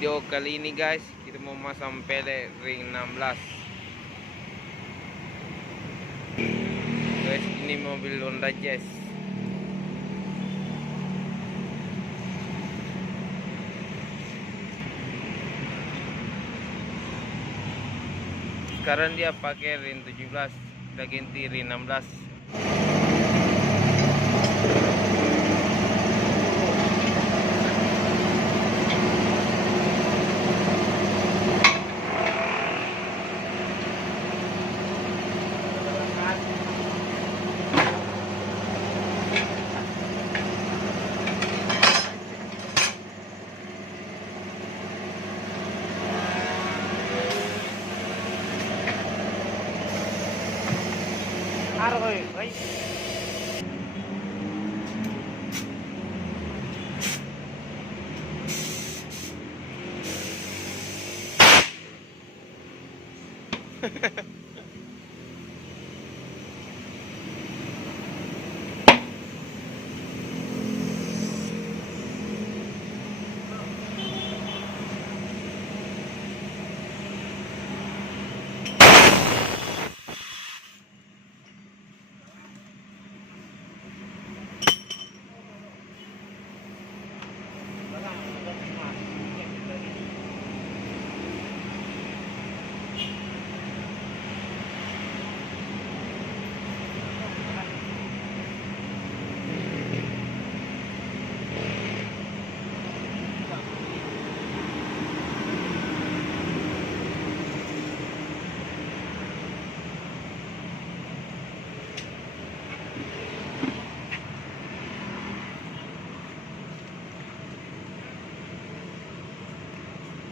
video kali ini guys, kita mau masang pelet ring 16. Guys, ini mobil Honda Jazz. Sekarang dia pakai ring 17, kita ganti ring 16. Aroy, ay.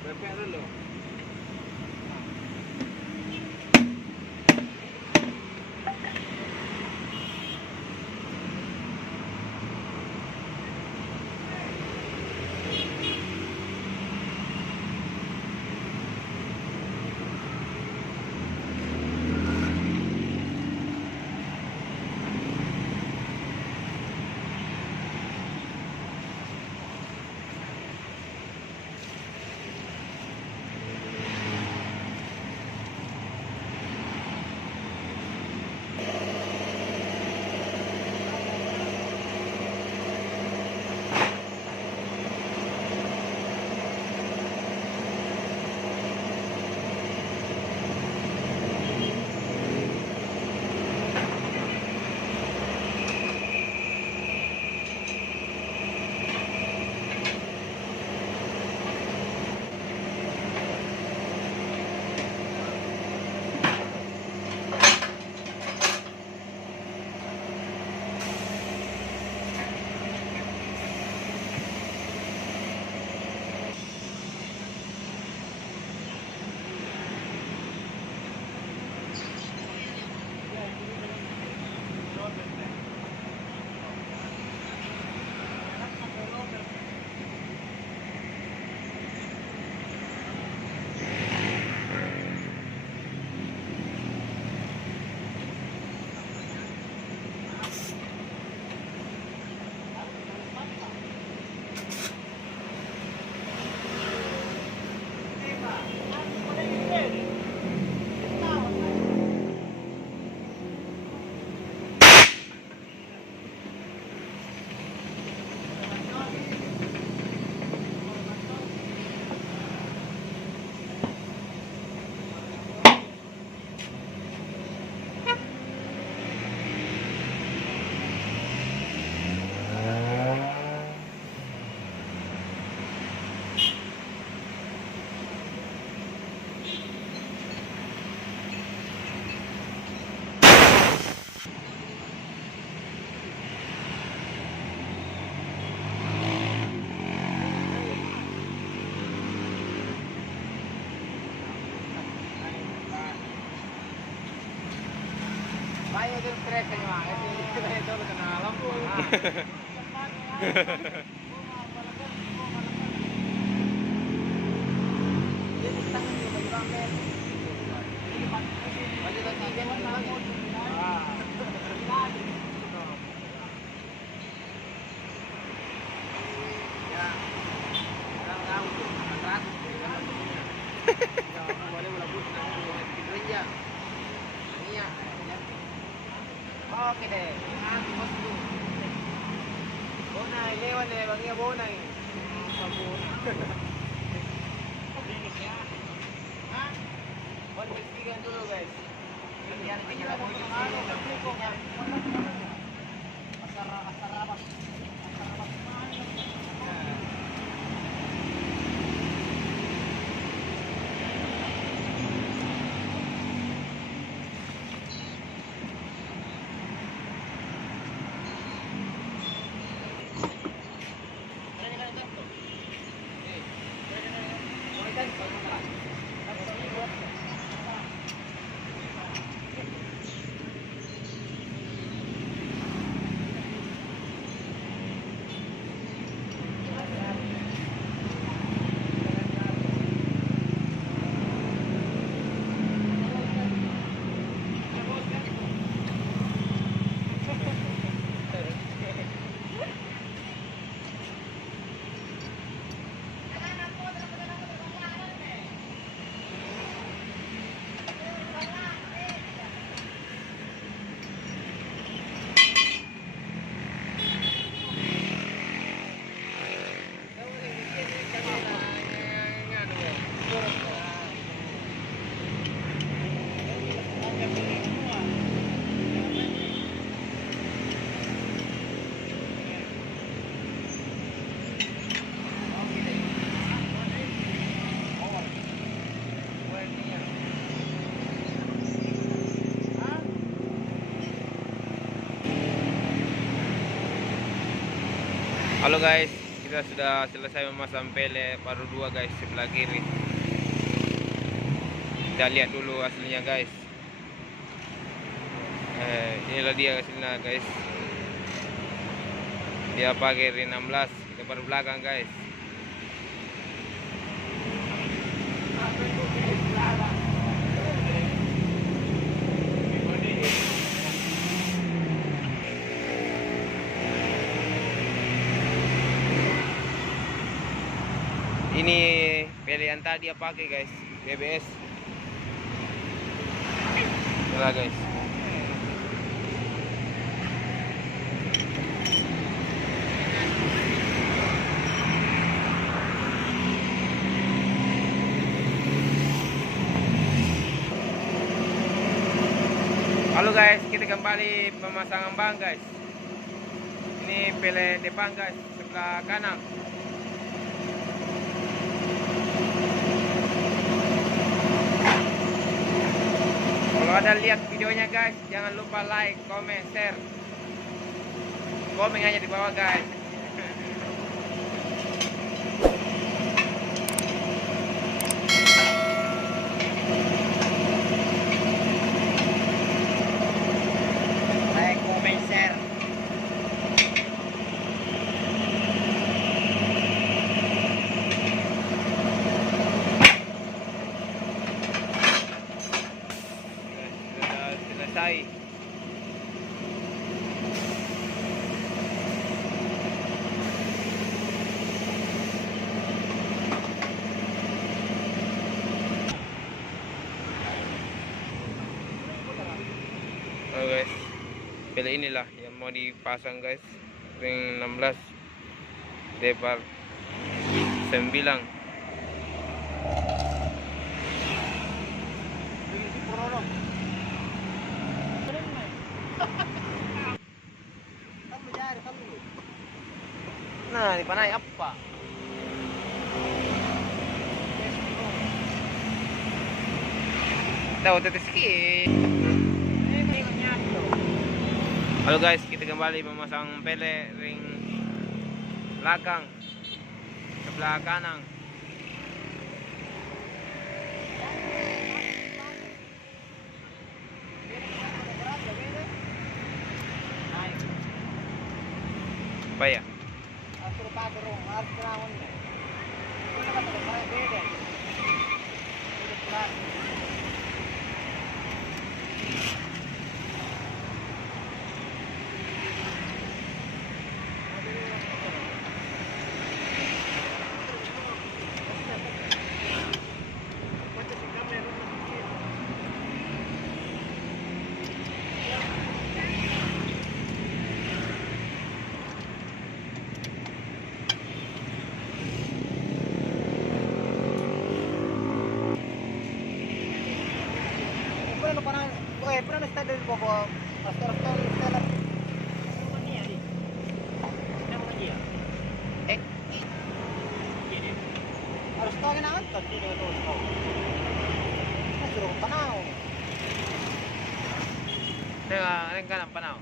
Bebek dulu. Ayo dia trek kayaknya, itu kena lampu. Ya, Oke deh. Nanti bos dulu. Bonai, lewat deh, Bang ya Bonai. Apa Bonai? Hah? Bon, bisikan dulu guys. Yan, tinggal mo yung ano, asarabat. Halo guys, kita sudah selesai memasang pele paruh 2 guys, sebelah kiri. Kita lihat dulu hasilnya guys. Inilah dia hasilnya guys. Dia pakai ring 16, kita paruh belakang guys. Ini pilihan tadi dia pakai guys, BBS. Itulah guys. Halo guys, kita kembali pemasangan ban guys. Ini pele depan guys, sebelah kanan. Kalau ada lihat videonya guys, jangan lupa like, comment, share. Komen aja di bawah guys. Like, comment, share. Sudah selesai. Oh guys, pele inilah yang mau dipasang guys, ring 16 lebar 9. Nah, di panay apa? Tahu tetes sedikit. Halo guys, kita kembali memasang pele ring belakang sebelah kanan. Apa ya? Pastor Stella. Eh, harus tahu na anton dito ito. Suruh panahon. Ano ka ng panaw?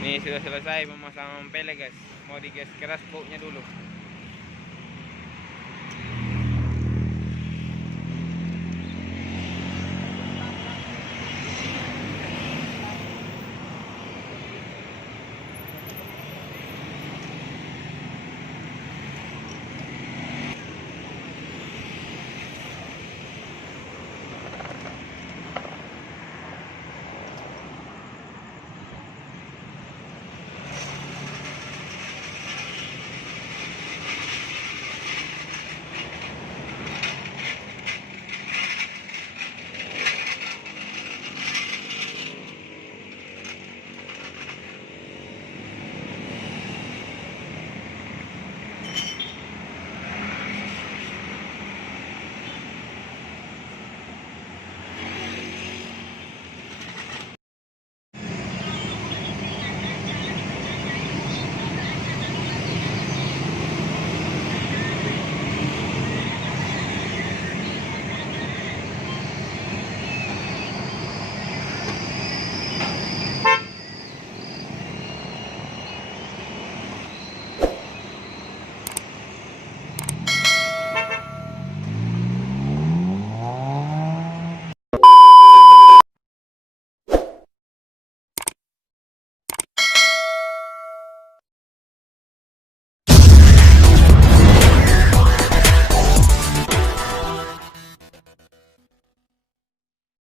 Ini sudah selesai pemasangan pele guys. Mau digas keras bautnya dulu.